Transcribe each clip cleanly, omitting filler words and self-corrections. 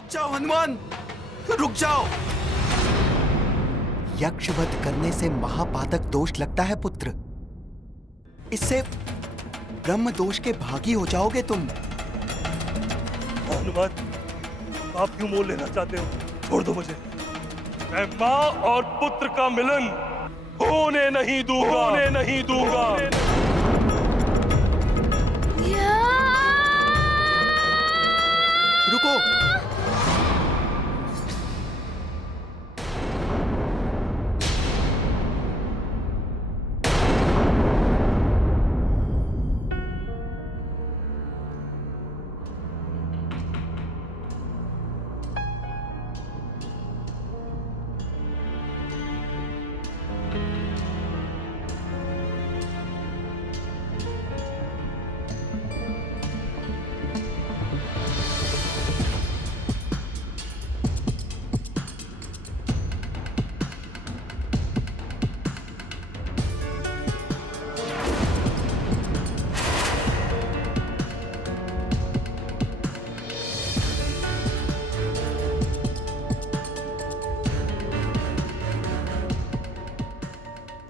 रुक जाओ हनुमान, रुक जाओ। यक्षवध करने से महापातक दोष लगता है पुत्र। इससे ब्रह्म दोष के भागी हो जाओगे तुम। हनुमान, आप क्यों मोल लेना चाहते हो? छोड़ दो मुझे। मैं माँ और पुत्र का मिलन होने नहीं दूंगा, होने नहीं दूंगा। रुको।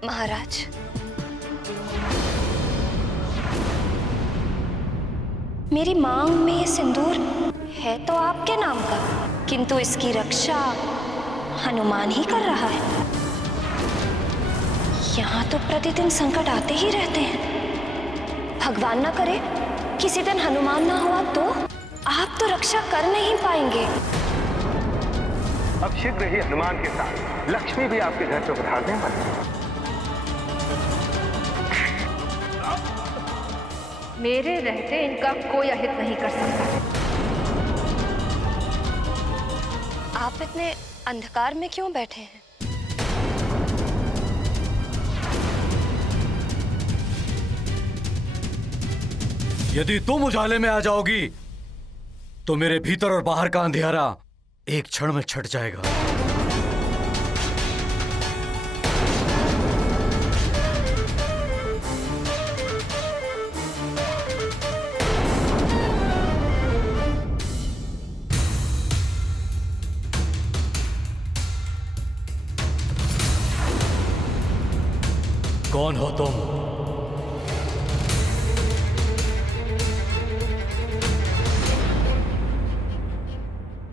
महाराज, मेरी मांग में ये सिंदूर है तो आपके नाम का, किंतु इसकी रक्षा हनुमान ही कर रहा है। यहाँ तो प्रतिदिन संकट आते ही रहते हैं। भगवान ना करे किसी दिन हनुमान ना हुआ तो आप तो रक्षा कर नहीं पाएंगे। अब शीघ्र ही हनुमान के साथ लक्ष्मी भी आपके घर पर पधारने वाली है। मेरे रहते इनका कोई अहित नहीं कर सकता। आप इतने अंधकार में क्यों बैठे हैं? यदि तुम उजाले में आ जाओगी तो मेरे भीतर और बाहर का अंधेरा एक क्षण में छट जाएगा। कौन हो तुम?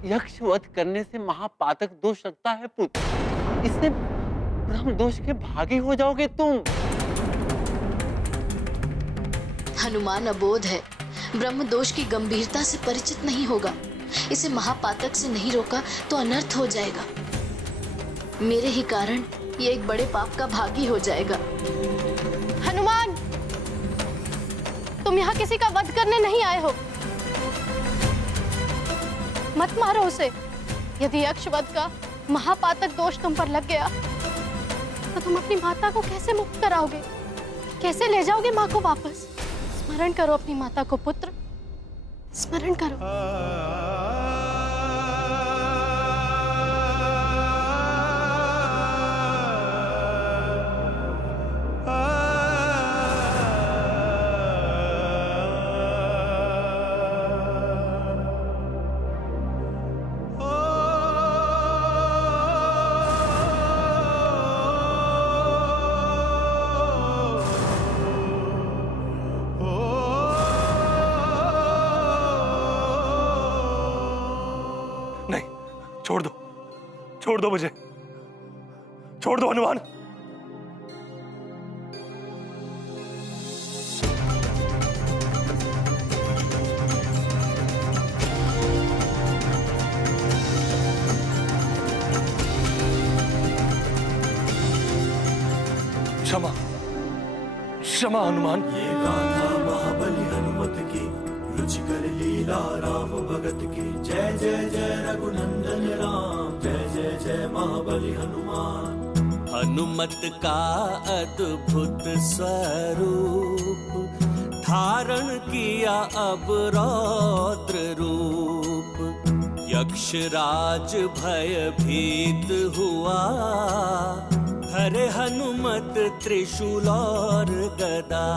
यक्षवध करने से महापातक दोष लगता है पुत्र। इससे ब्रह्म दोष के भागी हो जाओगे तुम। हनुमान अबोध है, ब्रह्म दोष की गंभीरता से परिचित नहीं होगा। इसे महापातक से नहीं रोका तो अनर्थ हो जाएगा। मेरे ही कारण ये एक बड़े पाप का भागी हो जाएगा। हनुमान, तुम यहाँ किसी का वध करने नहीं आए हो। मत मारो उसे। यदि यक्षवध का महापातक दोष तुम पर लग गया तो तुम अपनी माता को कैसे मुक्त कराओगे? कैसे ले जाओगे माँ को वापस? स्मरण करो अपनी माता को पुत्र, स्मरण करो। छोड़ दो मुझे, छोड़ दो हनुमान। क्षमा क्षमा हनुमान। ये गाथा महाबली हनुमत की, रुचिकर लीला राम भगत की। जय जय जय रघुनंदन राम, जय जय जय महाबली हनुमान। हनुमत का अद्भुत स्वरूप, धारण किया अब रौद्र रूप। यक्षराज भयभीत हुआ, हरे हनुमत त्रिशूल और गदा।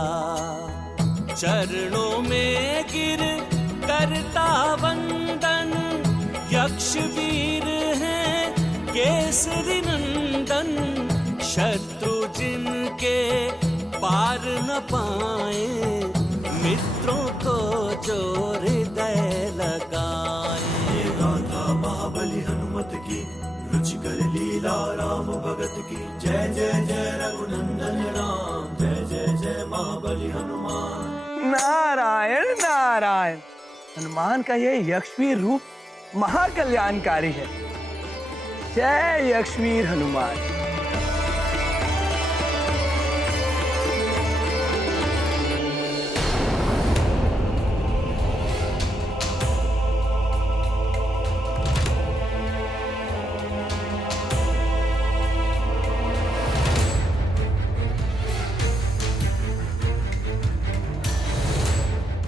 चरणों में गिर करता वंदन, यक्ष वीर हैं केसरी नंदन, शत्रु जिनके पार न पाए, मित्रों को जो हृदय लगाए। ये गाथा महाबली हनुमत की, रुचिकर लीला राम भगत की। जय जय जय रघुनंदन राम, जय जय जय महाबली हनुमान। नारायण नारायण, हनुमान का ये यक्षवीर रूप महाकल्याणकारी है। जय यक्षवीर हनुमान।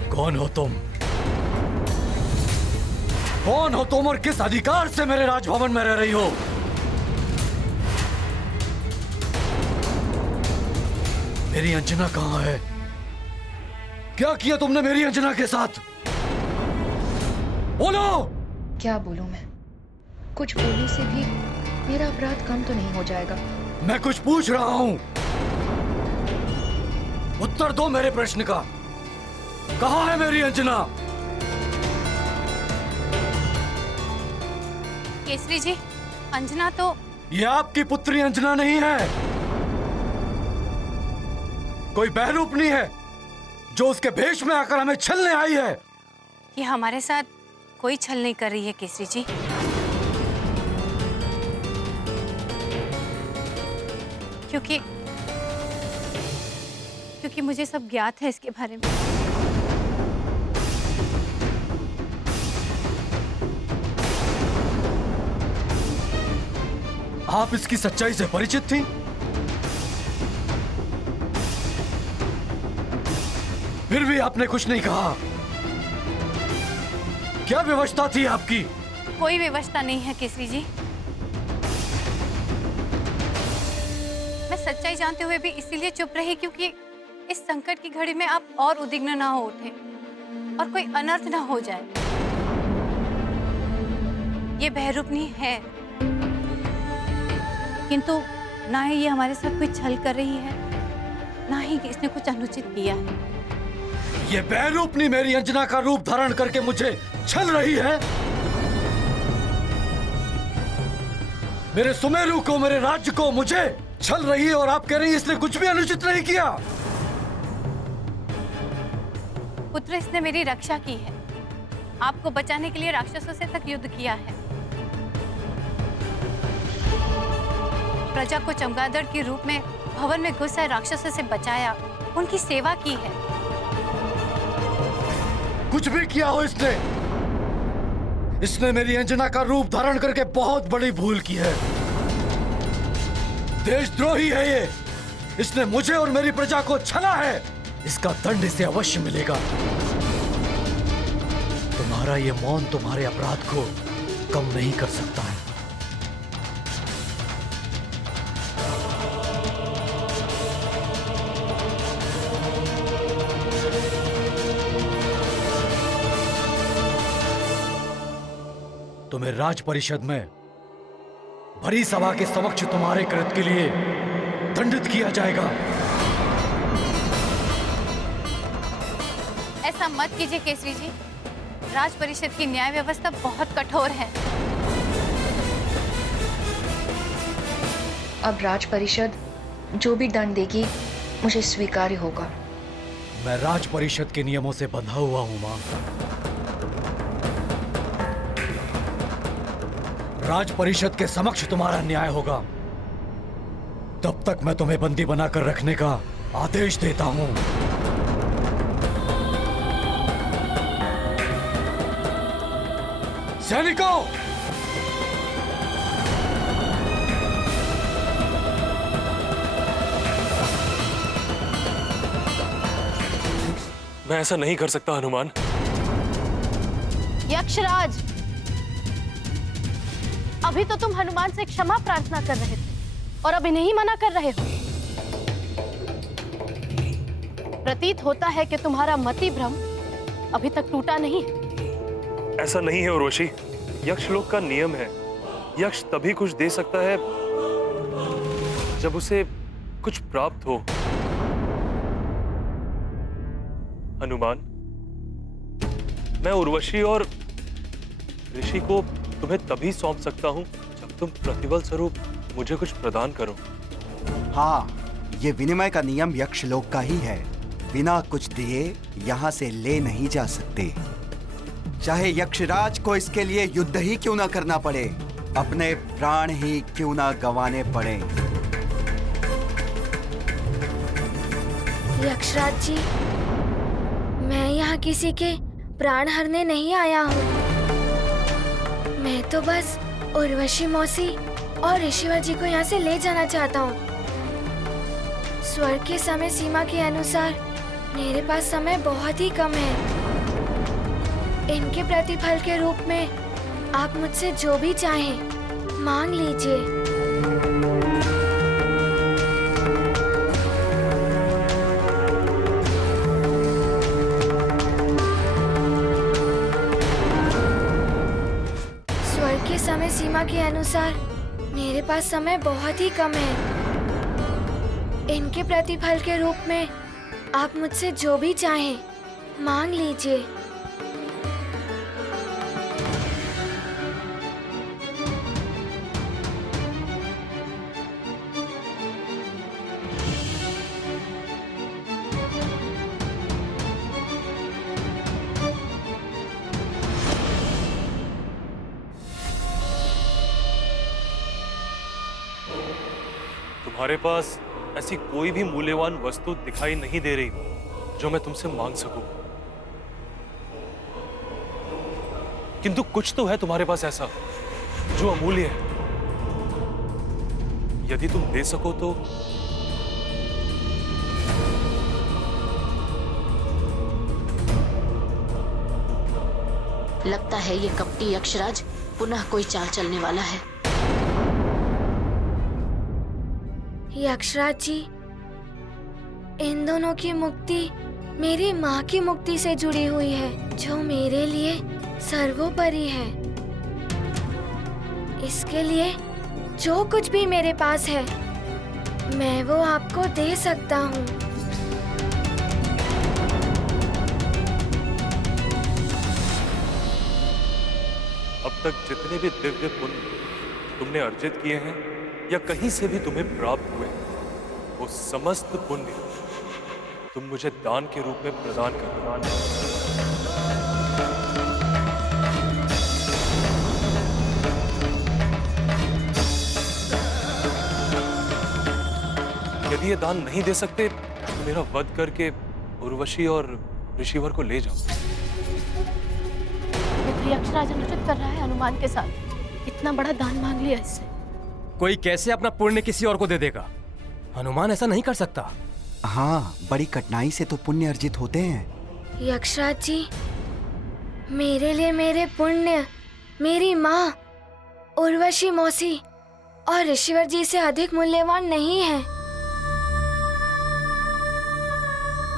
कौन हो तुम? कौन हो तुम और किस अधिकार से मेरे राजभवन में रह रही हो? मेरी अंजना कहां है? क्या किया तुमने मेरी अंजना के साथ? बोलो। क्या बोलूं मैं? कुछ बोलने से भी मेरा अपराध कम तो नहीं हो जाएगा। मैं कुछ पूछ रहा हूं, उत्तर दो मेरे प्रश्न का। कहां है मेरी अंजना? केसरी जी, अंजना तो... ये आपकी पुत्री अंजना नहीं है, कोई बहरूपनी है जो उसके भेष में आकर हमें छलने आई है। ये हमारे साथ कोई छल नहीं कर रही है केसरी जी। क्योंकि मुझे सब ज्ञात है इसके बारे में। आप इसकी सच्चाई से परिचित थी? फिर भी आपने कुछ नहीं कहा। क्या व्यवस्था थी आपकी? कोई व्यवस्था नहीं है केसरी जी। मैं सच्चाई जानते हुए भी इसीलिए चुप रही क्योंकि इस संकट की घड़ी में आप और उद्विग्न ना हो उठे और कोई अनर्थ ना हो जाए। ये बहरूपनी है, किंतु ना ही ये हमारे साथ कोई छल कर रही है, ना ही इसने कुछ अनुचित किया है। ये बहरूपनी मेरी अंजना का रूप धारण करके मुझे छल रही है। मेरे सुमेरु को, मेरे राज्य को मुझे छल रही है और आप कह रही हैं इसने कुछ भी अनुचित नहीं किया। पुत्र, इसने मेरी रक्षा की है, आपको बचाने के लिए राक्षसों से तक युद्ध किया है, प्रजा को चमगादड़ के रूप में भवन में घुस आए राक्षसों से बचाया, उनकी सेवा की है। कुछ भी किया हो इसने मेरी अंजना का रूप धारण करके बहुत बड़ी भूल की है। देशद्रोही है ये, इसने मुझे और मेरी प्रजा को छला है, इसका दंड इसे अवश्य मिलेगा। तुम्हारा ये मौन तुम्हारे अपराध को कम नहीं कर सकता है। तुम्हें राज परिषद में भरी सभा के समक्ष तुम्हारे कृत्य के लिए दंडित किया जाएगा। ऐसा मत कीजिए केसरी जी, राज परिषद की न्याय व्यवस्था बहुत कठोर है। अब राज परिषद जो भी दंड देगी मुझे स्वीकार्य होगा। मैं राज परिषद के नियमों से बंधा हुआ हूं मां। राज परिषद के समक्ष तुम्हारा न्याय होगा, तब तक मैं तुम्हें बंदी बनाकर रखने का आदेश देता हूं। सैनिकों, मैं ऐसा नहीं कर सकता हनुमान। यक्षराज, अभी तो तुम हनुमान से क्षमा प्रार्थना कर रहे थे और अब इन्हें ही मना कर रहे हो। प्रतीत होता है कि तुम्हारा मति भ्रम अभी तक टूटा नहीं है। ऐसा नहीं है उर्वशी, यक्षलोक का नियम है, यक्ष तभी कुछ दे सकता है जब उसे कुछ प्राप्त हो। हनुमान, मैं उर्वशी और ऋषि को तुम्हें तभी सौंप सकता हूं जब तुम प्रतिबल स्वरूप मुझे कुछ प्रदान करो। हाँ, ये विनिमय का नियम यक्षलोक का ही है। बिना कुछ दिए यहाँ से ले नहीं जा सकते, चाहे यक्षराज को इसके लिए युद्ध ही क्यों ना करना पड़े, अपने प्राण ही क्यों ना गंवाने पड़े। यक्षराज जी, मैं यहाँ किसी के प्राण हरने नहीं आया हूँ। मैं तो बस उर्वशी मौसी और ऋषिवर जी को यहाँ से ले जाना चाहता हूँ। स्वर्ग के समय सीमा के अनुसार मेरे पास समय बहुत ही कम है। इनके प्रतिफल के रूप में आप मुझसे जो भी चाहें मांग लीजिए। स्वर्ग के समय सीमा के अनुसार मेरे पास समय बहुत ही कम है। इनके प्रतिफल के रूप में आप मुझसे जो भी चाहें मांग लीजिए। तुम्हारे पास ऐसी कोई भी मूल्यवान वस्तु दिखाई नहीं दे रही जो मैं तुमसे मांग सकूं, किंतु कुछ तो है तुम्हारे पास ऐसा जो अमूल्य है। यदि तुम दे सको तो लगता है ये कपटी यक्षराज पुनः कोई चाल चलने वाला है। यक्षराज जी, इन दोनों की मुक्ति मेरी माँ की मुक्ति से जुड़ी हुई है, जो मेरे लिए सर्वोपरि है। इसके लिए जो कुछ भी मेरे पास है मैं वो आपको दे सकता हूँ। अब तक जितने भी दिव्य पुण्य तुमने अर्जित किए हैं या कहीं से भी तुम्हें प्राप्त हुए, वो समस्त पुण्य तुम मुझे दान के रूप में प्रदान करना। यदि ये दान नहीं दे सकते तो मेरा वध करके उर्वशी और ऋषिवर को ले जाओ। यक्षराज अनुचित कर रहा है हनुमान के साथ। इतना बड़ा दान मांग लिया इससे। कोई कैसे अपना पुण्य किसी और को दे देगा? हनुमान ऐसा नहीं कर सकता। हाँ, बड़ी कठिनाई से तो पुण्य अर्जित होते हैं। यक्षराज जी, मेरे लिए मेरे पुण्य मेरी माँ उर्वशी मौसी और ऋषिवर जी से अधिक मूल्यवान नहीं है।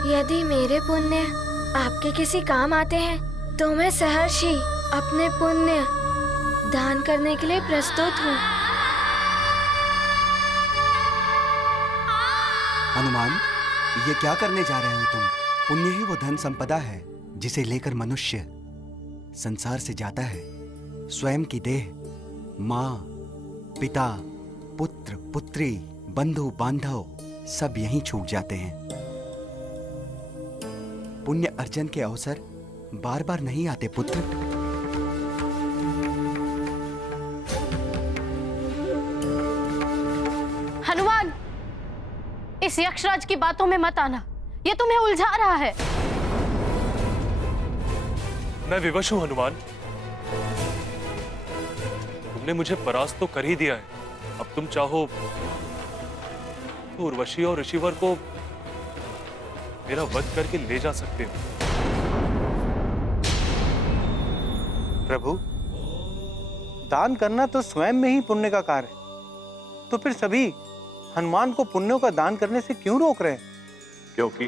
यदि मेरे पुण्य आपके किसी काम आते हैं तो मैं सहर्ष ही अपने पुण्य दान करने के लिए प्रस्तुत हूँ। हनुमान, ये क्या करने जा रहे हो तुम? पुण्य ही वो धन संपदा है जिसे लेकर मनुष्य संसार से जाता है। स्वयं की देह, माँ, पिता, पुत्र, पुत्री, बंधु, बांधव सब यहीं छूट जाते हैं। पुण्य अर्जन के अवसर बार बार नहीं आते पुत्र। हनुमान, इस यक्षराज की बातों में मत आना, ये तुम्हें उलझा रहा है। मैं विवश हूं हनुमान। तुमने मुझे परास्त तो कर ही दिया है। अब तुम चाहो तो उर्वशी और ऋषिवर को मेरा वध करके ले जा सकते हो। प्रभु, दान करना तो स्वयं में ही पुण्य का कार्य है, तो फिर सभी हनुमान को पुण्यों का दान करने से क्यों रोक रहे हैं? क्योंकि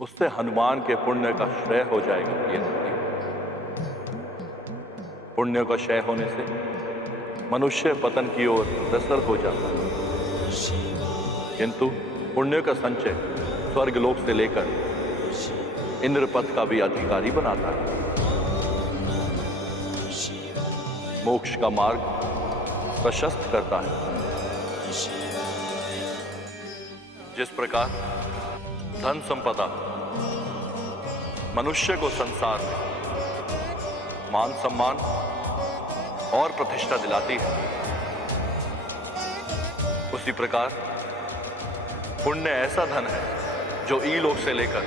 उससे हनुमान के पुण्य का श्रेय हो जाएगा। पुण्य का क्षय होने से मनुष्य पतन की ओर अग्रसर हो जाता है, किंतु पुण्य का संचय स्वर्गलोक से लेकर इंद्रपद का भी अधिकारी बनाता है। मोक्ष का मार्ग प्रशस्त करता है। जिस प्रकार धन संपदा मनुष्य को संसार में मान सम्मान और प्रतिष्ठा दिलाती है, उसी प्रकार पुण्य ऐसा धन है जो ईलोक से लेकर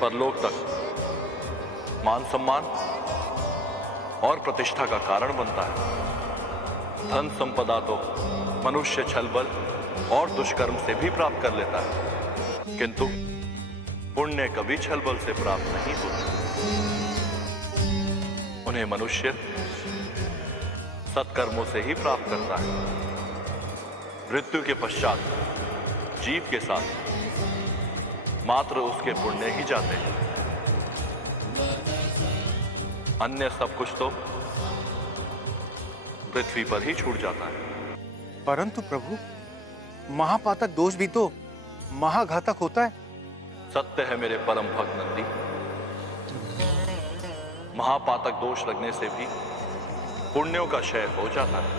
परलोक तक मान सम्मान और प्रतिष्ठा का कारण बनता है। धन संपदा तो मनुष्य छल बल और दुष्कर्म से भी प्राप्त कर लेता है, किंतु पुण्य कभी छल बल से प्राप्त नहीं होता। उन्हें मनुष्य सत्कर्मों से ही प्राप्त करता है। मृत्यु के पश्चात जीव के साथ मात्र उसके पुण्य ही जाते हैं, अन्य सब कुछ तो पृथ्वी पर ही छूट जाता है। परंतु प्रभु, महापातक दोष भी तो महाघातक होता है। सत्य है मेरे परम भक्त नंदी, महापातक दोष लगने से भी पुण्यों का क्षय हो जाता है।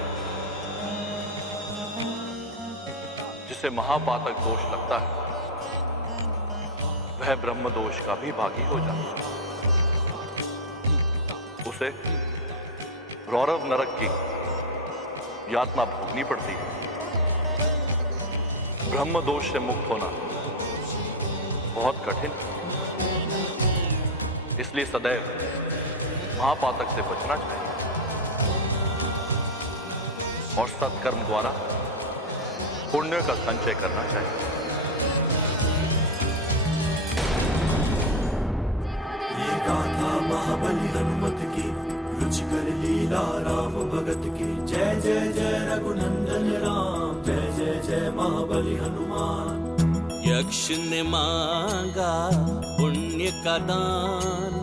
जिसे महापातक दोष लगता है वह ब्रह्म दोष का भी भागी हो जाता है। उसे रौरव नरक की यातना भोगनी पड़ती है। ब्रह्म दोष से मुक्त होना बहुत कठिन है, इसलिए सदैव महापातक से बचना चाहिए और सत्कर्म द्वारा पुण्य का संचय करना चाहिए। ये गाथा महाबली हनुमत की, रुचिकर लीला राम भगत की। जय जय जय रघुनंदन राम, जय जय जय महाबली हनुमान। यक्ष ने मांगा पुण्य का दान,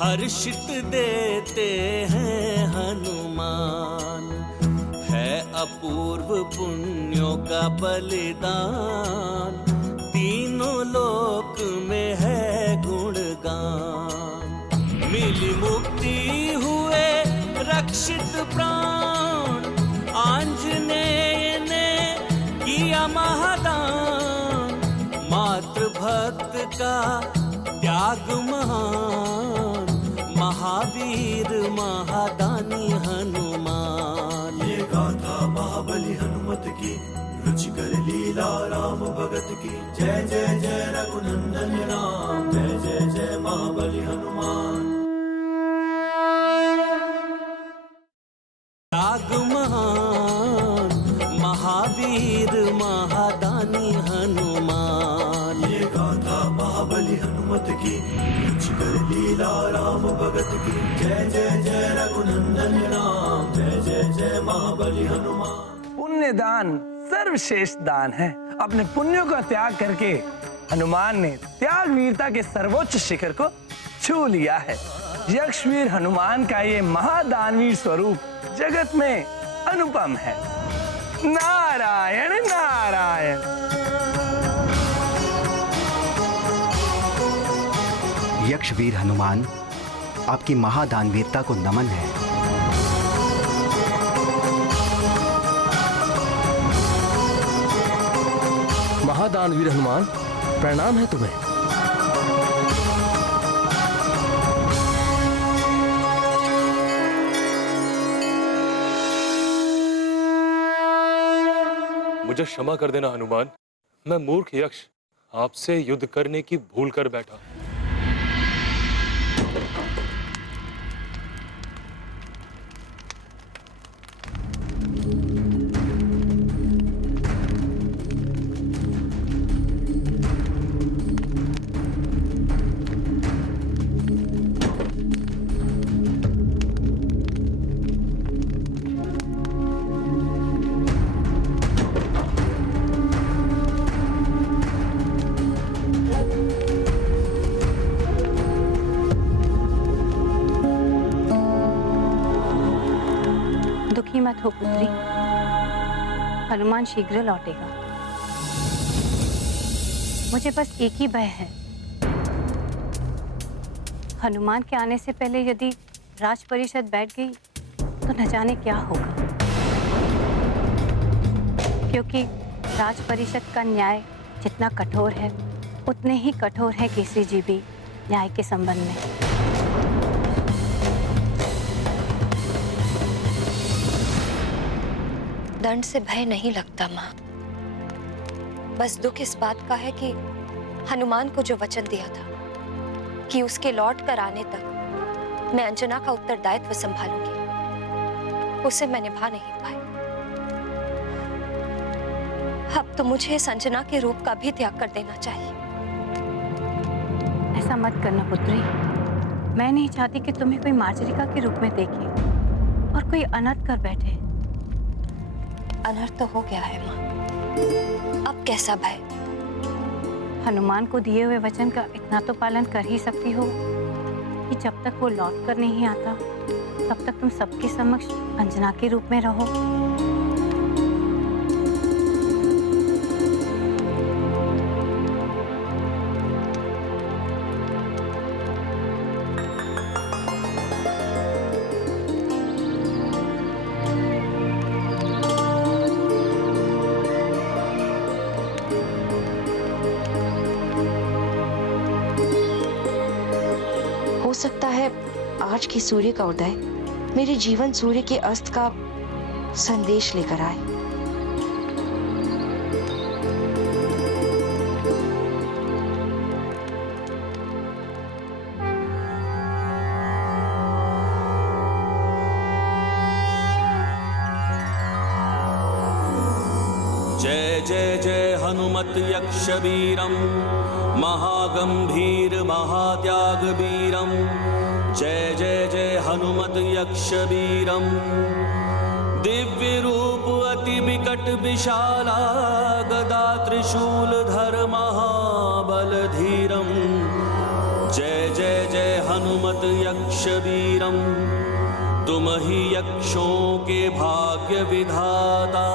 हर्षित देते हैं हनुमान। है अपूर्व पुण्यों का बलिदान, तीनों लोक में है गुणगान। मिली मुक्ति हुए रक्षित प्राण, आंजनेय ने किया महादान। मातृभक्त का त्याग महान, महावीर महादानी हनुमान। ये गाथा महाबली हनुमत की, रुचिकर लीला राम भगत की। जय जय जय रघुनंदन राम, जय जय जय महाबली हनुमान। त्याग महान, महावीर महादानी हनुमान। ये गाथा महाबली हनुमत की, रुचिकर लीला राम भगत की। जय जय जय रघुनंदन राम, जय जय जय महाबली हनुमान। पुण्य दान सर्वश्रेष्ठ दान है। अपने पुण्यों का त्याग करके हनुमान ने त्याग वीरता के सर्वोच्च शिखर को छू लिया है। यक्षवीर हनुमान का ये महादानवीर स्वरूप जगत में अनुपम है। नारायण नारायण। यक्षवीर हनुमान, आपकी महादानवीरता को नमन है। महादानवीर हनुमान, प्रणाम है तुम्हें। मुझे क्षमा कर देना हनुमान, मैं मूर्ख यक्ष आपसे युद्ध करने की भूल कर बैठा। मत हो पुत्री, हनुमान शीघ्र लौटेगा। मुझे बस एक ही भय है, हनुमान के आने से पहले यदि राज परिषद बैठ गई तो न जाने क्या होगा, क्योंकि राज परिषद का न्याय जितना कठोर है उतने ही कठोर है केसरी जी भी न्याय के संबंध में। दंड से भय नहीं लगता माँ, बस दुख इस बात का है कि हनुमान को जो वचन दिया था कि उसके लौट कर आने तक मैं अंजना का उत्तरदायित्व संभालूंगी, उसे मैं निभा नहीं पाई। अब तो मुझे इस अंजना के रूप का भी त्याग कर देना चाहिए। ऐसा मत करना पुत्री, मैं नहीं चाहती कि तुम्हें कोई मार्जरिका के रूप में देखे और कोई अनर्थ कर बैठे। अनर्थ तो हो गया है माँ, अब कैसा भय? हनुमान को दिए हुए वचन का इतना तो पालन कर ही सकती हो कि जब तक वो लौट कर नहीं आता तब तक तुम सबके समक्ष अंजना के रूप में रहो। हो सकता है आज की सूर्य का उदय मेरे जीवन सूर्य के अस्त का संदेश लेकर आए। जय जय जय हनुमत यक्ष वीरम महागंभीर महात्याग वीरम। जय जय जय हनुमत यक्ष वीरम दिव्य रूप अति विकट विशाला गदा त्रिशूल धर महाबल धीरम। जय जय जय हनुमत यक्ष वीरम तुम ही यक्षों के भाग्य विधाता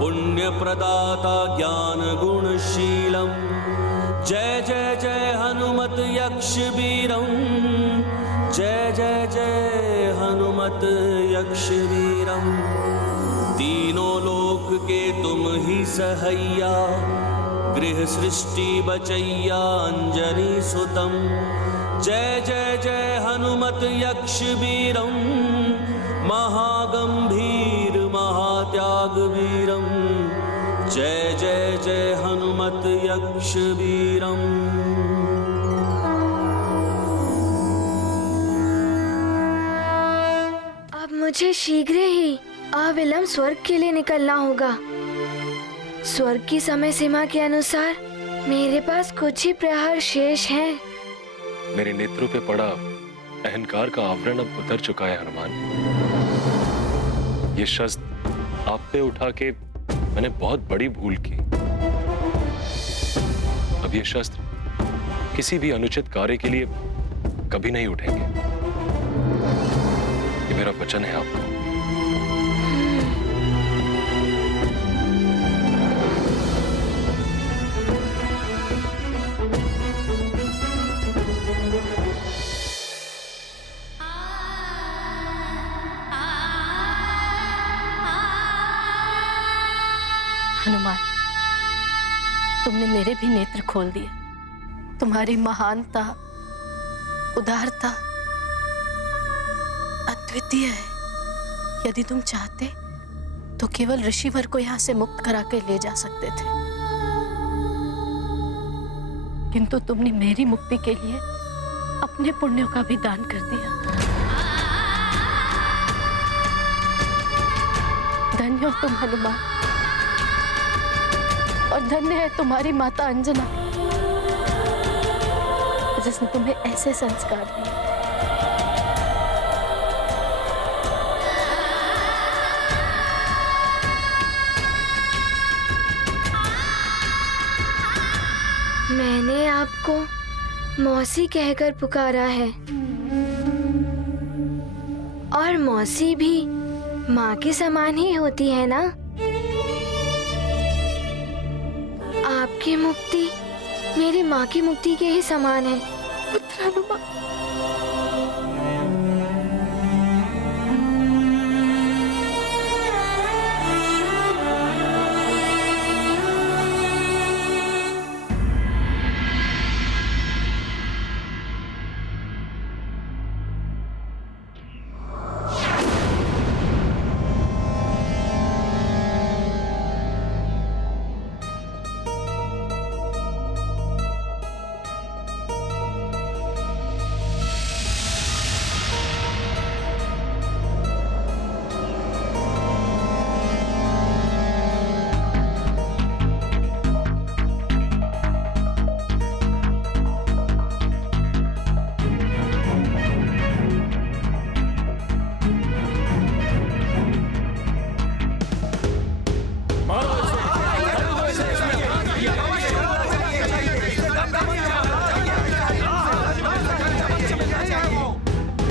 पुण्य प्रदाता ज्ञान गुणशीलम। जय जय जय हनुमत यक्ष वीरम जय जय जय हनुमत यक्ष वीरम। तीनों लोक के तुम ही सहैया गृह सृष्टि बचैया अंजनी सुतम। जय जय जय हनुमत यक्ष वीरम महागंभीर महात्याग वीरम। जय जय जय हनुमत यक्ष वीरम। अब मुझे शीघ्र ही अविलंब स्वर्ग के लिए निकलना होगा। स्वर्ग की समय सीमा के अनुसार मेरे पास कुछ ही प्रहर शेष हैं। मेरे नेत्रों पे पड़ा अहंकार का आवरण अब उतर चुका है हनुमान। ये शस्त्र आप पे उठा के मैंने बहुत बड़ी भूल की। अब ये शस्त्र किसी भी अनुचित कार्य के लिए कभी नहीं उठेंगे। ये मेरा वचन है आपको। हनुमान, तुमने मेरे भी नेत्र खोल दिए। तुम्हारी महानता उदारता अद्वितीय है। यदि तुम चाहते तो केवल ऋषिवर को यहाँ से मुक्त करा के ले जा सकते थे, किंतु तुमने मेरी मुक्ति के लिए अपने पुण्यों का भी दान कर दिया। धन्य हो तुम हनुमान, और धन्य है तुम्हारी माता अंजना जिसने तुम्हें ऐसे संस्कार दिए। मैंने आपको मौसी कहकर पुकारा है और मौसी भी माँ के समान ही होती है ना। आपकी मुक्ति मेरी माँ की मुक्ति के ही समान है पुत्र हनुमान।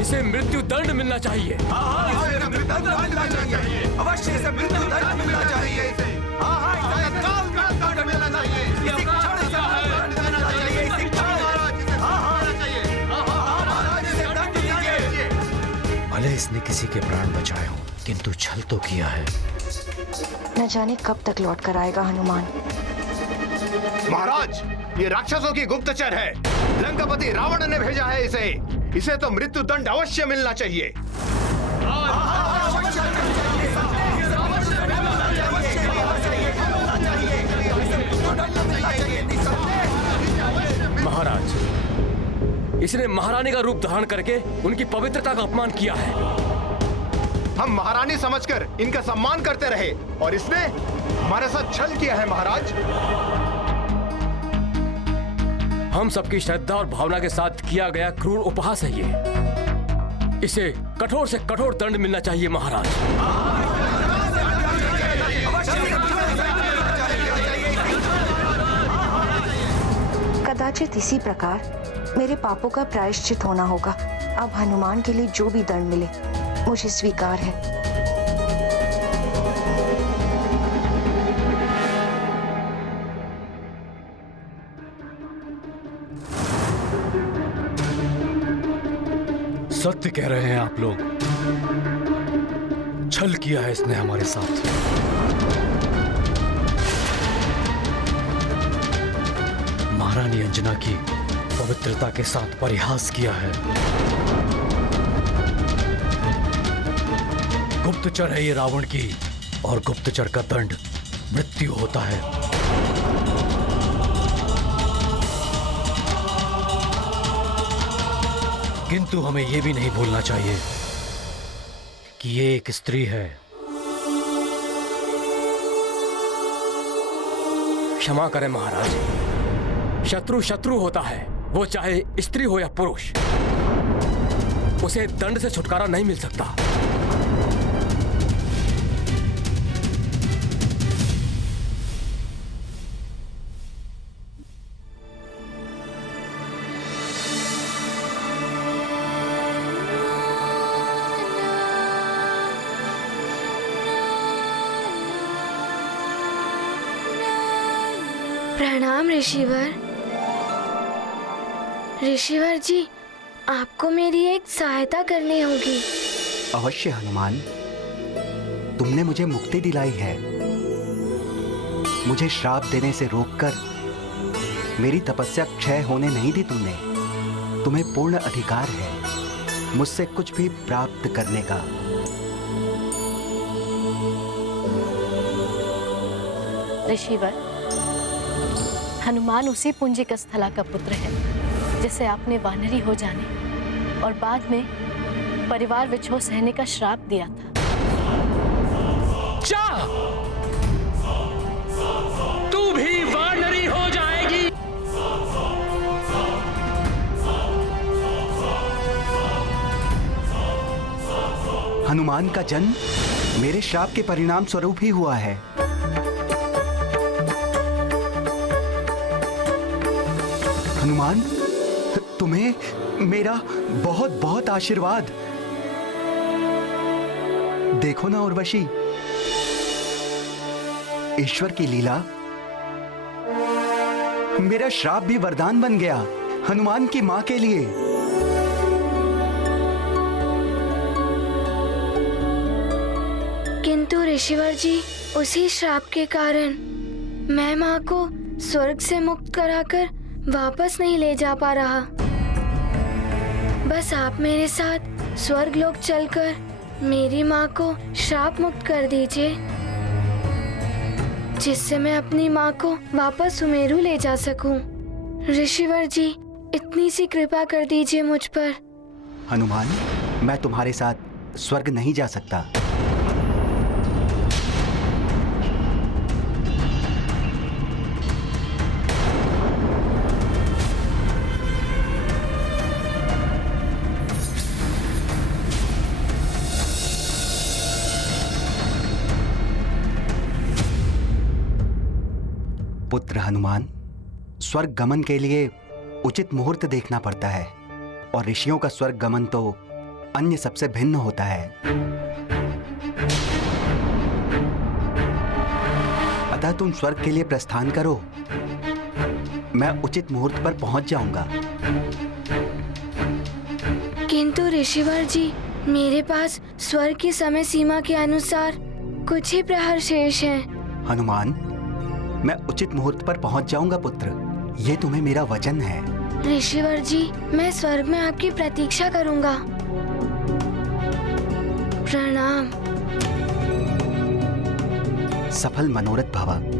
इसे मृत्यु दंड मिलना चाहिए। अवश्य इसे मृत्यु दंड मिलना चाहिए। भले इसने किसी के प्राण बचाए हों, किंतु छल तो किया है। न जाने कब तक लौट कर आएगा हनुमान। महाराज, ये राक्षसों की गुप्तचर है। लंकापति रावण ने भेजा है इसे तो मृत्यु दंड अवश्य मिलना चाहिए। महाराज, इसने महारानी का रूप धारण करके उनकी पवित्रता का अपमान किया है। हम महारानी समझकर इनका सम्मान करते रहे और इसने हमारे साथ छल किया है। महाराज, हम सबकी श्रद्धा और भावना के साथ किया गया क्रूर उपहास है ये। इसे कठोर से कठोर दंड मिलना चाहिए महाराज। कदाचित इसी प्रकार मेरे पापों का प्रायश्चित होना होगा। अब हनुमान के लिए जो भी दंड मिले मुझे स्वीकार है। सत्य कह रहे हैं आप लोग। छल किया है इसने हमारे साथ। महारानी अंजना की पवित्रता के साथ परिहास किया है। गुप्तचर है ये रावण की, और गुप्तचर का दंड मृत्यु होता है। किंतु हमें यह भी नहीं भूलना चाहिए कि ये एक स्त्री है। क्षमा करें महाराज, शत्रु शत्रु होता है, वो चाहे स्त्री हो या पुरुष। उसे दंड से छुटकारा नहीं मिल सकता। प्रणाम ऋषिवर। ऋषिवर जी, आपको मेरी एक सहायता करनी होगी। अवश्य हनुमान, तुमने मुझे मुक्ति दिलाई है। मुझे श्राप देने से रोककर मेरी तपस्या क्षय होने नहीं दी तुमने। तुम्हें पूर्ण अधिकार है मुझसे कुछ भी प्राप्त करने का। ऋषिवर, हनुमान उसी पुंजिक स्थला का पुत्र है जिसे आपने वानरी हो जाने और बाद में परिवार विछोह सहने का श्राप दिया था। जा! तू भी वानरी हो जाएगी। हनुमान का जन्म मेरे श्राप के परिणाम स्वरूप ही हुआ है। हनुमान, तुम्हें मेरा बहुत बहुत आशीर्वाद। देखो ना उर्वशी, ईश्वर की लीला। मेरा श्राप भी वरदान बन गया हनुमान की मां के लिए। किंतु ऋषिवर जी, उसी श्राप के कारण मैं माँ को स्वर्ग से मुक्त कराकर वापस नहीं ले जा पा रहा। बस आप मेरे साथ स्वर्ग लोक चलकर मेरी माँ को श्राप मुक्त कर दीजिए, जिससे मैं अपनी माँ को वापस सुमेरु ले जा सकूं। ऋषिवर जी, इतनी सी कृपा कर दीजिए मुझ पर। हनुमान, मैं तुम्हारे साथ स्वर्ग नहीं जा सकता। पुत्र हनुमान, स्वर्ग गमन के लिए उचित मुहूर्त देखना पड़ता है, और ऋषियों का स्वर्ग गमन तो अन्य सबसे भिन्न होता है। अतः तुम स्वर्ग के लिए प्रस्थान करो, मैं उचित मुहूर्त पर पहुंच जाऊंगा। किंतु ऋषिवर जी, मेरे पास स्वर्ग की समय सीमा के अनुसार कुछ ही प्रहर शेष हैं। हनुमान, मैं उचित मुहूर्त पर पहुंच जाऊंगा पुत्र, ये तुम्हें मेरा वचन है। ऋषिवर जी, मैं स्वर्ग में आपकी प्रतीक्षा करूंगा। प्रणाम। सफल मनोरथ भव।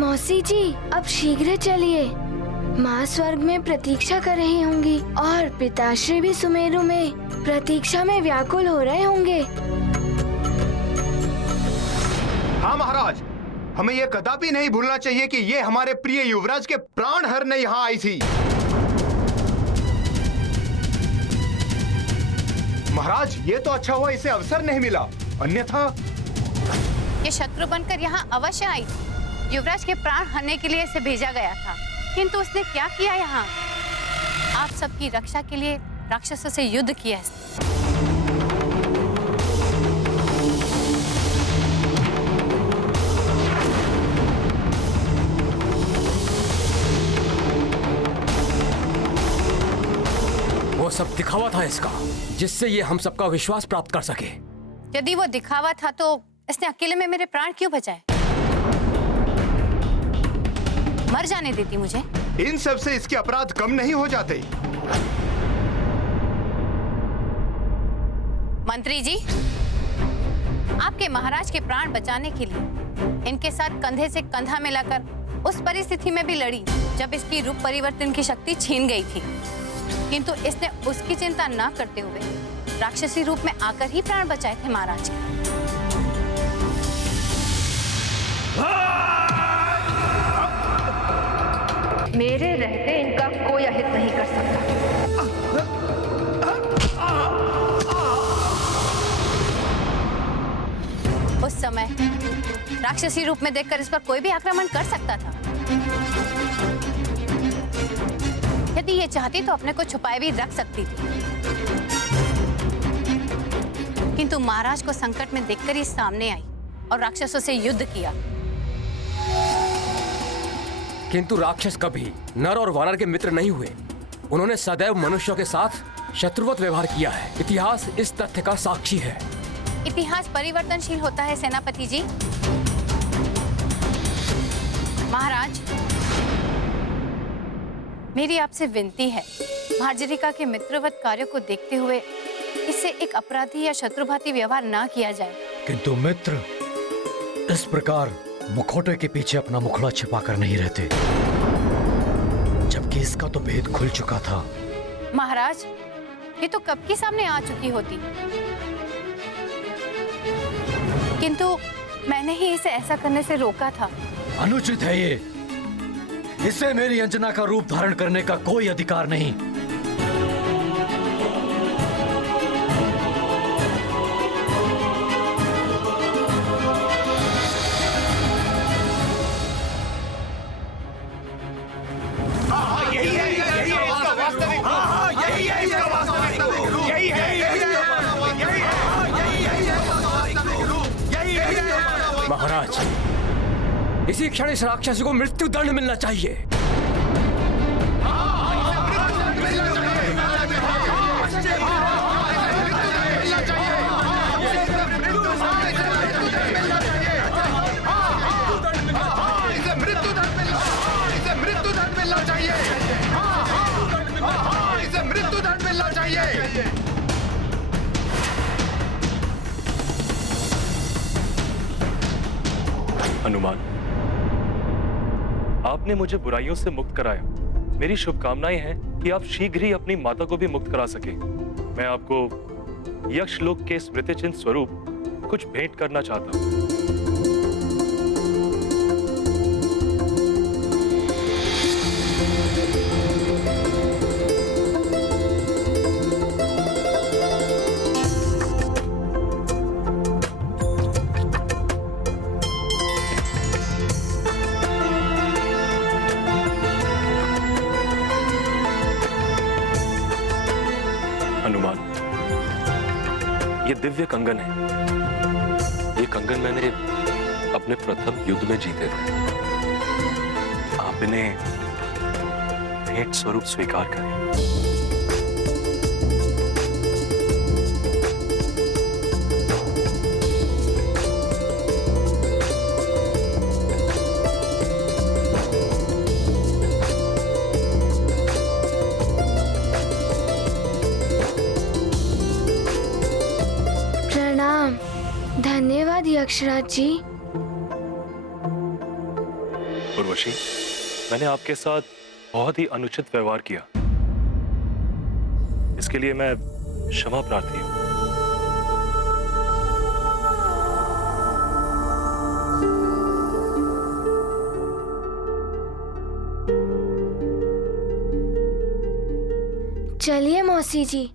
मौसी जी, अब शीघ्र चलिए। माँ स्वर्ग में प्रतीक्षा कर रही होंगी और पिताश्री भी सुमेरु में प्रतीक्षा में व्याकुल हो रहे होंगे। हाँ महाराज, हमें यह कदापि नहीं भूलना चाहिए कि ये हमारे प्रिय युवराज के प्राण हरने यहाँ आई थी। महाराज, ये तो अच्छा हुआ इसे अवसर नहीं मिला, अन्यथा ये शत्रु बनकर यहाँ अवश्य आई थी। युवराज के प्राण हरने के लिए इसे भेजा गया था, किंतु उसने क्या किया यहाँ? आप सबकी रक्षा के लिए राक्षसों से युद्ध किया है। वो सब दिखावा था इसका, जिससे ये हम सबका विश्वास प्राप्त कर सके। यदि वो दिखावा था तो इसने अकेले में मेरे प्राण क्यों बचाए? मर जाने देती मुझे। इन सब से इसके अपराध कम नहीं हो जाते। मंत्री जी, आपके महाराज के प्राण बचाने के लिए इनके साथ कंधे से कंधा मिलाकर उस परिस्थिति में भी लड़ी जब इसकी रूप परिवर्तन की शक्ति छीन गई थी, किंतु इसने उसकी चिंता न करते हुए राक्षसी रूप में आकर ही प्राण बचाए थे महाराज के। मेरे रहते इनका कोई अहित नहीं कर सकता। उस समय राक्षसी रूप में देखकर इस पर कोई भी आक्रमण कर सकता था। यदि ये चाहती तो अपने को छुपाए भी रख सकती थी, किंतु महाराज को संकट में देखकर ही सामने आई और राक्षसों से युद्ध किया। किंतु राक्षस कभी नर और वानर के मित्र नहीं हुए। उन्होंने सदैव मनुष्यों के साथ शत्रुवत व्यवहार किया है। इतिहास इस तथ्य का साक्षी है। इतिहास परिवर्तनशील होता है सेनापति जी। महाराज, मेरी आपसे विनती है, मार्जरिका के मित्रवत कार्यों को देखते हुए इससे एक अपराधी या शत्रुभाती व्यवहार ना किया जाए। किंतु मित्र इस प्रकार मुखौटे के पीछे अपना मुखड़ा छिपाकर नहीं रहते, जबकि इसका तो भेद खुल चुका था। महाराज, ये तो कब की सामने आ चुकी होती, किंतु मैंने ही इसे ऐसा करने से रोका था। अनुचित है ये। इसे मेरी अंजना का रूप धारण करने का कोई अधिकार नहीं। महाराज, इसी क्षण इस राक्षसी को मृत्यु दंड मिलना चाहिए। हनुमान, आपने मुझे बुराइयों से मुक्त कराया। मेरी शुभकामनाएं हैं कि आप शीघ्र ही अपनी माता को भी मुक्त करा सके। मैं आपको यक्षलोक के स्मृति चिन्ह स्वरूप कुछ भेंट करना चाहता हूं। हनुमान, ये दिव्य कंगन है। ये कंगन मैंने अपने प्रथम युद्ध में जीते थे। आप इन्हें भेंट स्वरूप स्वीकार करें। धन्यवाद यक्षराज जी। उर्वशी, मैंने आपके साथ बहुत ही अनुचित व्यवहार किया। इसके लिए मैं क्षमा प्रार्थी हूं। चलिए मौसी जी।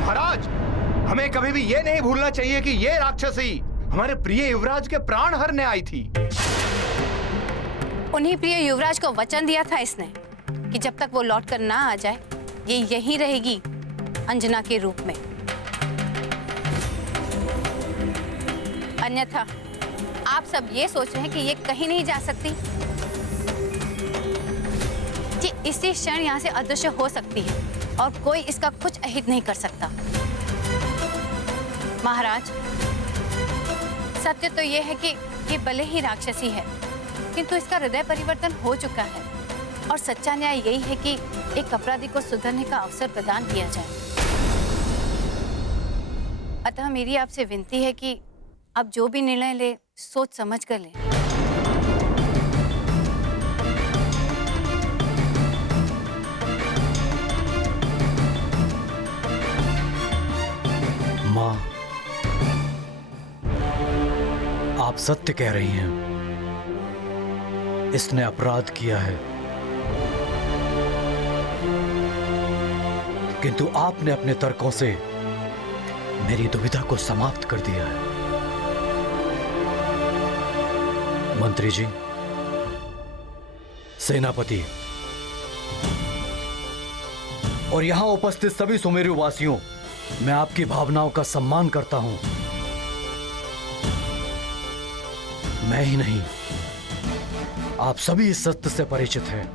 महाराज, हमें कभी भी ये नहीं भूलना चाहिए कि ये राक्षसी हमारे प्रिय युवराज के प्राण हरने आई थी। उन्हीं प्रिय युवराज को वचन दिया था इसने कि जब तक वो लौट कर ना आ जाए, ये यहीं रहेगी अंजना के रूप में। अन्यथा आप सब ये सोच रहे हैं कि ये कहीं नहीं जा सकती, कि इसी क्षण यहाँ से अदृश्य हो सकती है और कोई इसका कुछ अहित नहीं कर सकता। महाराज, सत्य तो यह है कि ये भले ही राक्षसी है, किंतु इसका हृदय परिवर्तन हो चुका है और सच्चा न्याय यही है कि एक अपराधी को सुधरने का अवसर प्रदान किया जाए। अतः मेरी आपसे विनती है कि आप जो भी निर्णय ले, सोच समझ कर लें। माँ, आप सत्य कह रही हैं। इसने अपराध किया है, किंतु आपने अपने तर्कों से मेरी दुविधा को समाप्त कर दिया है। मंत्री जी, सेनापति और यहां उपस्थित सभी सुमेरु वासियों, मैं आपकी भावनाओं का सम्मान करता हूं। मैं ही नहीं, आप सभी इस सत्य से परिचित हैं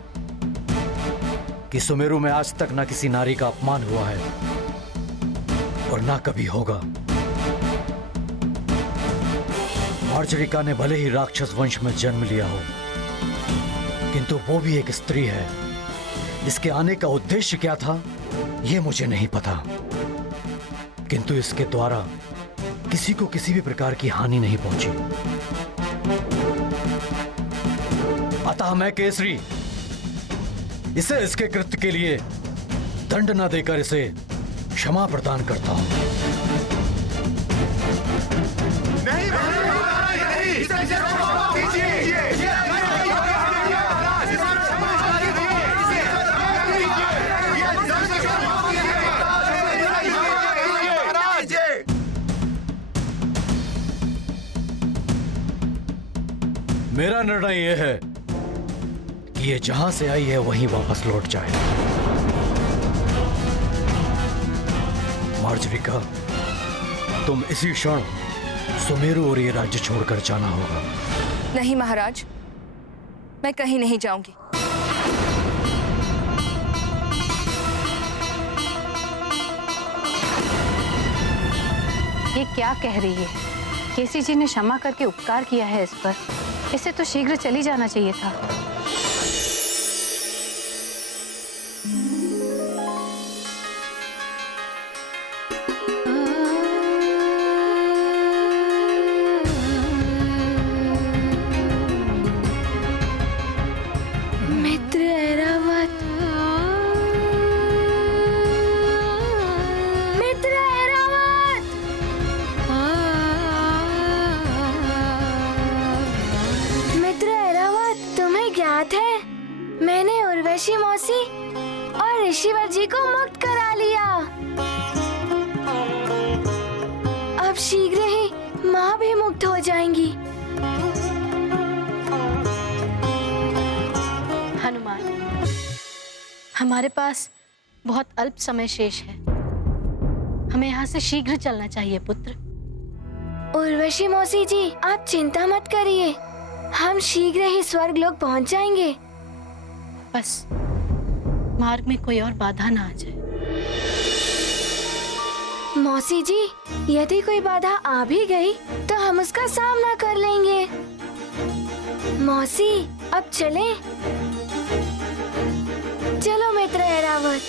कि सुमेरु में आज तक न किसी नारी का अपमान हुआ है और ना कभी होगा। मार्जरिका ने भले ही राक्षस वंश में जन्म लिया हो, किंतु वो भी एक स्त्री है। इसके आने का उद्देश्य क्या था, यह मुझे नहीं पता, किंतु इसके द्वारा किसी को किसी भी प्रकार की हानि नहीं पहुंची। अतः मैं केसरी इसे इसके कृत्य के लिए दंड न देकर इसे क्षमा प्रदान करता हूं। नहीं, मेरा निर्णय यह है कि ये जहां से आई है वहीं वापस लौट जाए। मार्जरिका, तुम इसी क्षण सुमेरु और ये राज्य छोड़कर जाना होगा। नहीं महाराज, मैं कहीं नहीं जाऊंगी। ये क्या कह रही है? केसी जी ने क्षमा करके उपकार किया है इस पर, इसे तो शीघ्र चली जाना चाहिए था। मित्र ऐरावत, मित्र ऐरावत, मित्र ऐरावत, तुम्हें ज्ञात है मैंने उर्वशी मौसी और ऋषिवर जी को मुक्त करा लिया। अब शीघ्र ही माँ भी मुक्त हो जाएंगी। हनुमान, हमारे पास बहुत अल्प समय शेष है, हमें यहाँ से शीघ्र चलना चाहिए पुत्र। उर्वशी मौसी जी, आप चिंता मत करिए, हम शीघ्र ही स्वर्ग लोक पहुँच जाएंगे। बस मार्ग में कोई और बाधा ना आ जाए। मौसी जी, यदि कोई बाधा आ भी गई तो हम उसका सामना कर लेंगे। मौसी, अब चलें? चलो मित्र ऐरावत।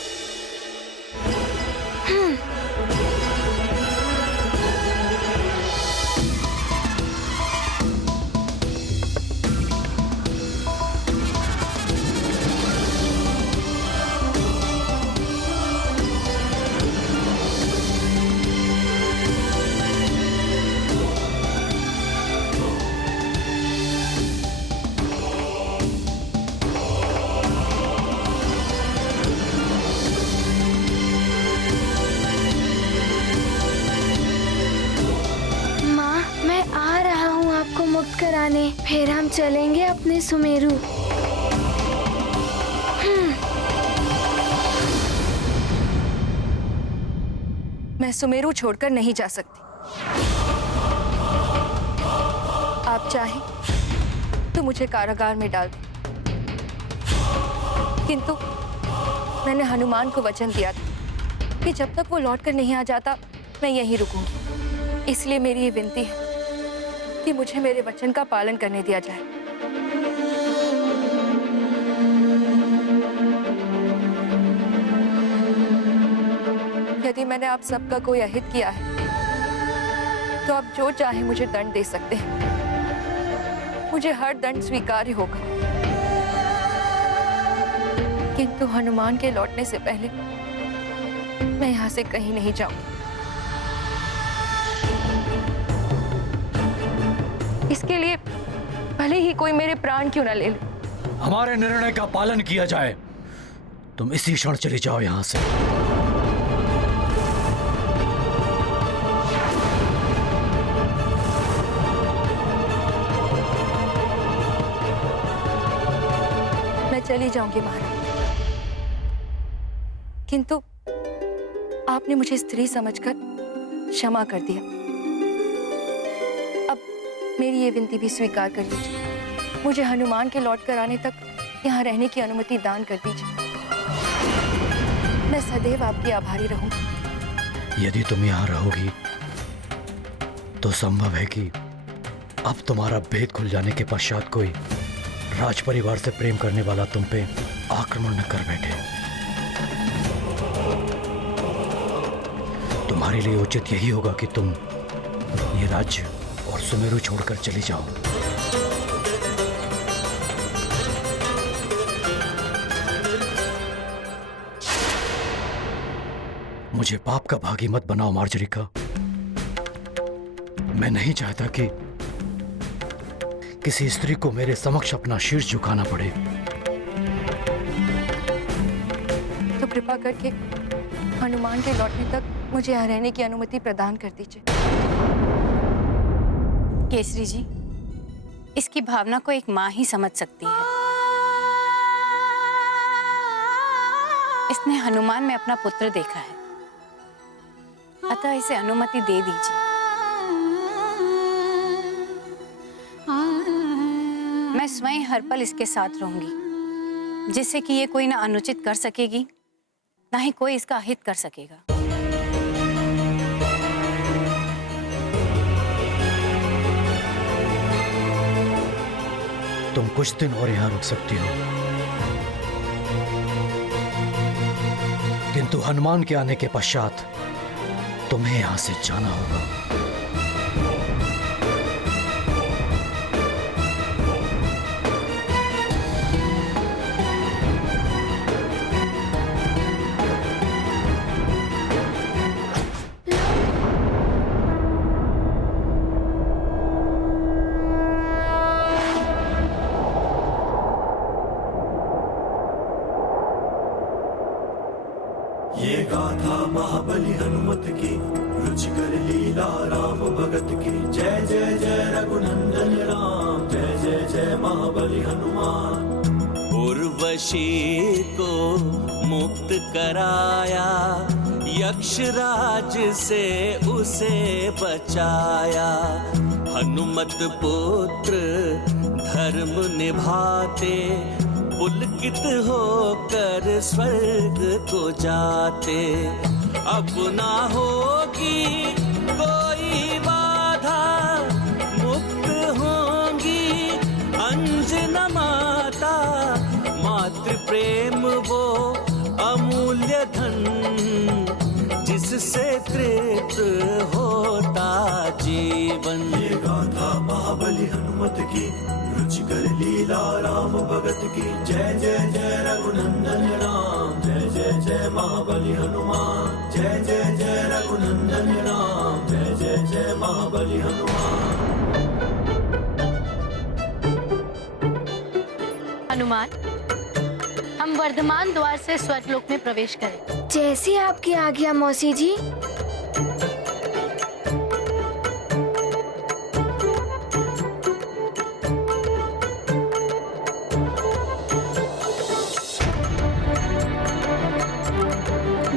मुक्त कराने, फिर हम चलेंगे अपने सुमेरु। मैं सुमेरु छोड़कर नहीं जा सकती। आप चाहें तो मुझे कारागार में डाल दें, किंतु मैंने हनुमान को वचन दिया था कि जब तक वो लौटकर नहीं आ जाता मैं यहीं रुकूंगी। इसलिए मेरी ये विनती है कि मुझे मेरे वचन का पालन करने दिया जाए। यदि मैंने आप सबका कोई अहित किया है तो आप जो चाहे मुझे दंड दे सकते हैं, मुझे हर दंड स्वीकार्य होगा, किंतु हनुमान के लौटने से पहले मैं यहाँ से कहीं नहीं जाऊंगी। इसके लिए भले ही कोई मेरे प्राण क्यों ना ले ले। हमारे निर्णय का पालन किया जाए। तुम इसी क्षण चली जाओ यहां से। मैं चली जाऊंगी महाराज, किंतु आपने मुझे स्त्री समझकर क्षमा कर दिया। अब मेरी ये विनती भी स्वीकार कर लीजिए, मुझे हनुमान के लौट कर आने तक यहाँ रहने की अनुमति दान कर दीजिए। मैं सदैव आपकी आभारी रहूंगी। यदि तुम यहाँ रहोगी तो संभव है कि अब तुम्हारा भेद खुल जाने के पश्चात कोई राज परिवार से प्रेम करने वाला तुम पे आक्रमण न कर बैठे। तुम्हारे लिए उचित यही होगा कि तुम ये राज्य और सुमेरु छोड़कर चली जाओ। मुझे पाप का भागी मत बनाओ मार्जरिका। मैं नहीं चाहता कि किसी स्त्री को मेरे समक्ष अपना शीर्ष झुकाना पड़े। तो कृपा करके हनुमान के लौटने तक मुझे यहाँ रहने की अनुमति प्रदान कर दीजिए। केसरी जी, इसकी भावना को एक माँ ही समझ सकती है। इसने हनुमान में अपना पुत्र देखा है, अतः इसे अनुमति दे दीजिए। स्वयं हर पल इसके साथ रहूंगी, जिससे कि ये कोई ना अनुचित कर सकेगी, ना ही कोई इसका अहित कर सकेगा। तुम कुछ दिन और यहाँ रुक सकती हो, किंतु हनुमान के आने के पश्चात तुम्हें यहां से जाना होगा। ये गाथा महाबली हनुमत की, रुचिकर लीला राम भगत की। जय जय जय रघुनंदन राम, जय जय जय महाबली हनुमान। उर्वशी को मुक्त कराया, यक्षराज से उसे बचाया। हनुमत पुत्र धर्म निभाते, पुलकित होकर स्वर्ग को जाते। अब ना होगी कोई बाधा, मुक्त होंगी अंजना माता। मातृ प्रेम वो अमूल्य धन, जिससे तृप्त होता जीवन। ये गाथा महाबली हनुमत की, रुचिकर लीला राम भगत की। जय जय जय रघुनंदन राम, जय जय जय महाबली हनुमान। जय जय जय रघुनंदन राम, जय जय जय महाबली हनुमान। हनुमान, हम वर्धमान द्वार से स्वर्गलोक में प्रवेश करें। जैसी आपकी आज्ञा मौसी जी।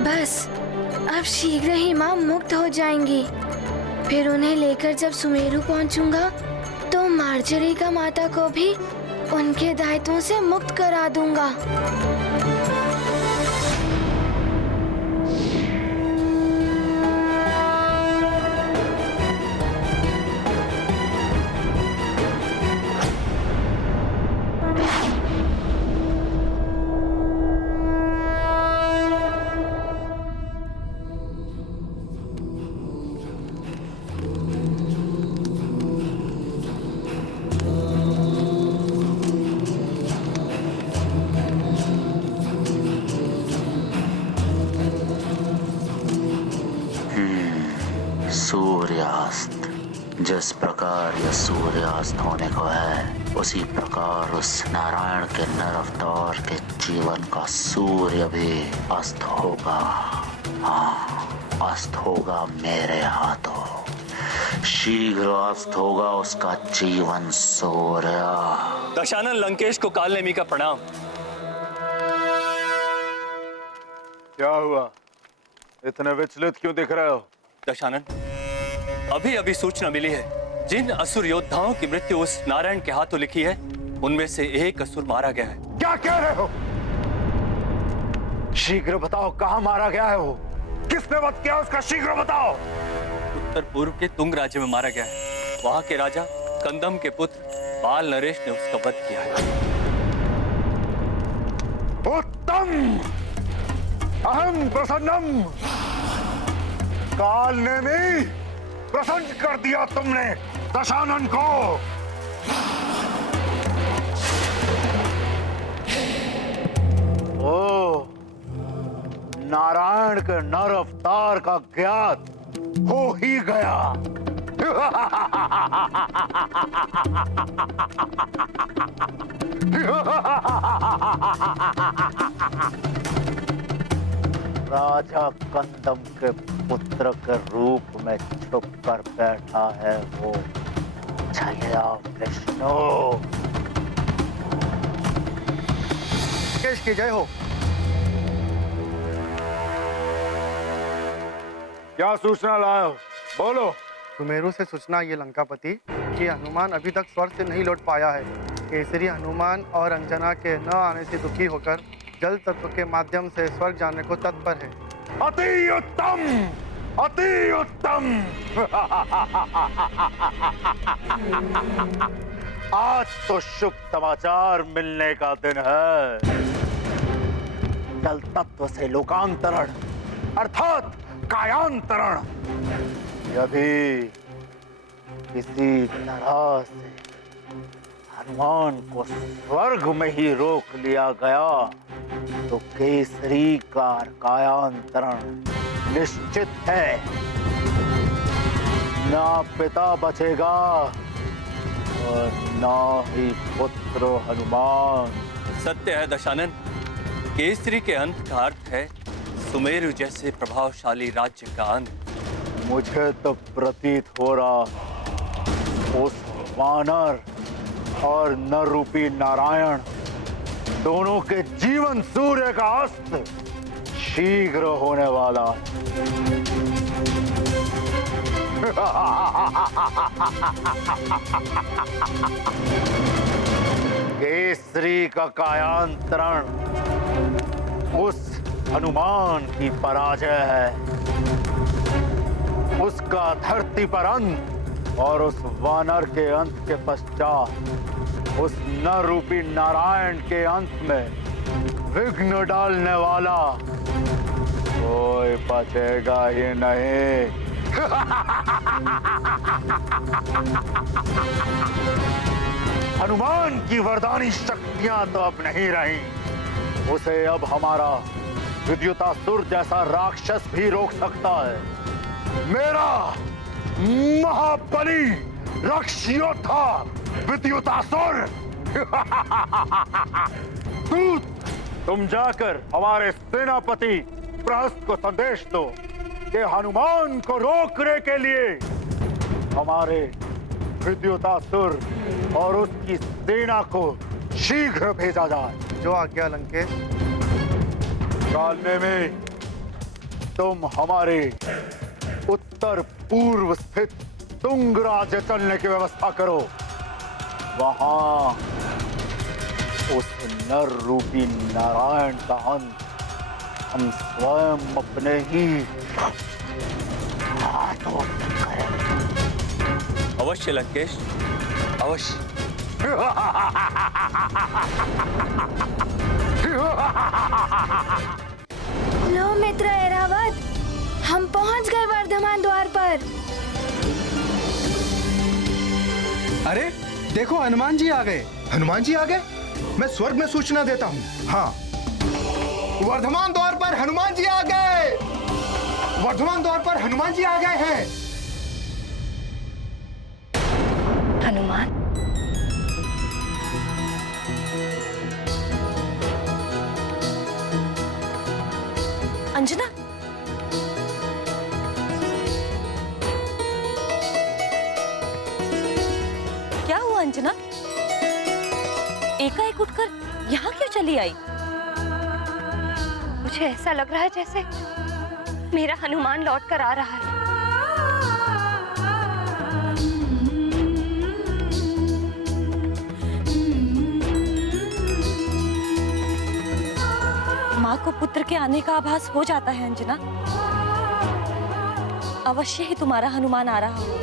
बस अब शीघ्र ही माँ मुक्त हो जाएंगी। फिर उन्हें लेकर जब सुमेरु पहुंचूंगा तो मार्जरिका माता को भी उनके दायित्वों से मुक्त करा दूंगा। सूर्यास्त। जिस प्रकार यह सूर्यास्त होने को है, उसी प्रकार उस नारायण के नर अवतार के जीवन का सूर्य भी अस्त होगा। हाँ, अस्त होगा मेरे हाथों। शीघ्र अस्त होगा उसका जीवन सूर्य। दशानन लंकेश को काल नेमी का प्रणाम। क्या हुआ? इतने विचलित क्यों दिख रहे हो? दशानन, अभी अभी सूचना मिली है, जिन असुर योद्धाओं की मृत्यु उस नारायण के हाथों लिखी है, उनमें से एक असुर मारा गया है। क्या कह रहे हो? शीघ्र बताओ, कहाँ मारा गया है वो? किसने वध किया उसका? शीघ्र बताओ। उत्तर पूर्व के तुंग राज्य में मारा गया है। वहां के राजा कंदम के पुत्र बाल नरेश ने उसका वध किया है। उत्तम, अहम प्रसन्नम। काल ने भी प्रसन्न कर दिया तुमने दशानन को। ओ, नारायण के नर अवतार का ज्ञात हो ही गया। राजा कंदम के पुत्र के रूप में छुप कर बैठा है वो छलिया विष्णु। की जय हो। क्या सूचना लाए हो? बोलो। सुमेरु से सूचना ये लंकापति कि हनुमान अभी तक स्वर्ग से नहीं लौट पाया है। केसरी हनुमान और अंजना के न आने से दुखी होकर जल तत्व के माध्यम से स्वर्ग जाने को तत्पर है। अति उत्तम, अति उत्तम। आज तो शुभ समाचार मिलने का दिन है। जल तत्व से लोकांतरण अर्थात कायांतरण, यदि किसी तरह से हनुमान को स्वर्ग में ही रोक लिया गया तो केसरी का कायांतरण निश्चित है। ना पिता बचेगा और ना ही पुत्र हनुमान। सत्य है दशानन, केसरी के अंत का अर्थ है सुमेरु जैसे प्रभावशाली राज्य का अंत। मुझे तो प्रतीत हो रहा उस वानर और नर रूपी नारायण दोनों के जीवन सूर्य का अस्त शीघ्र होने वाला केसरी का कायांतरण उस हनुमान की पराजय है, उसका धरती पर अंत और उस वानर के अंत के पश्चात उस नर रूपी नारायण के अंत में विघ्न डालने वाला कोई बचेगा ही नहीं। हनुमान की वरदानी शक्तियां तो अब नहीं रही, उसे अब हमारा विद्युतासुर जैसा राक्षस भी रोक सकता है। मेरा महाबली राक्षस योद्धा विद्युतासुर। तुम जाकर हमारे सेनापति प्रहस्त को संदेश दो कि हनुमान को रोकने के लिए हमारे विद्युतासुर और उसकी सेना को शीघ्र भेजा जाए। जो आज्ञा लंकेश। डालने में तुम हमारे उत्तर पूर्व स्थित तुंग राज्य चलने की व्यवस्था करो। वहां उस नर रूपी नारायण का अंत हम स्वयं अपने ही हाथों से करें। अवश्य लंकेश, अवश्य। लो मित्र ऐरावत, हम पहुंच गए वर्धमान द्वार पर। अरे देखो, हनुमान जी आ गए। हनुमान जी आ गए? मैं स्वर्ग में सूचना देता हूँ। हाँ, वर्धमान द्वार पर हनुमान जी आ गए। वर्धमान द्वार पर हनुमान जी आ गए हैं। हनुमान, अंजना, क्या हुआ अंजना? एकाएक उठकर यहाँ क्यों चली आई? मुझे ऐसा लग रहा है जैसे मेरा हनुमान लौट कर आ रहा है। माँ को पुत्र के आने का आभास हो जाता है अंजना। अवश्य ही तुम्हारा हनुमान आ रहा हो।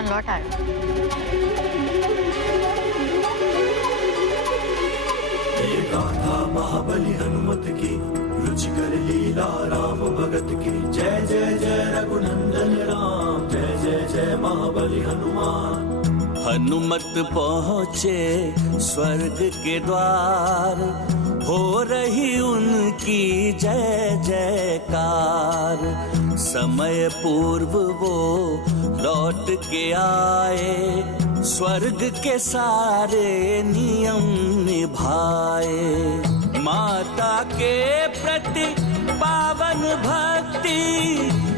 लौट आया। ये गाथा महाबली हनुमत की, रुचिकर लीला राम भगत की। जय जय जय रघुनंदन राम, जय जय जय महाबली हनुमान। हनुमत पहुँचे स्वर्ग के द्वार, हो रही उनकी जय जयकार। समय पूर्व वो लौट के आए, स्वर्ग के सारे नियम निभाए। माता के प्रति पावन भक्ति,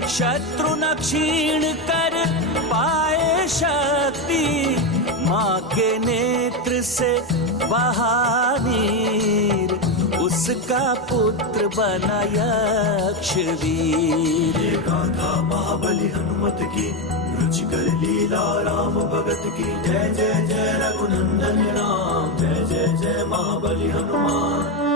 शत्रु न क्षीण कर पाए शक्ति। माँ के नेत्र से बहा नीर, उसका पुत्र बना यक्षवीर। ये गाथा महाबली हनुमत की, रुचिकर लीला राम भगत की। जय जय जय रघुनंदन राम, जय जय जय महाबली हनुमान।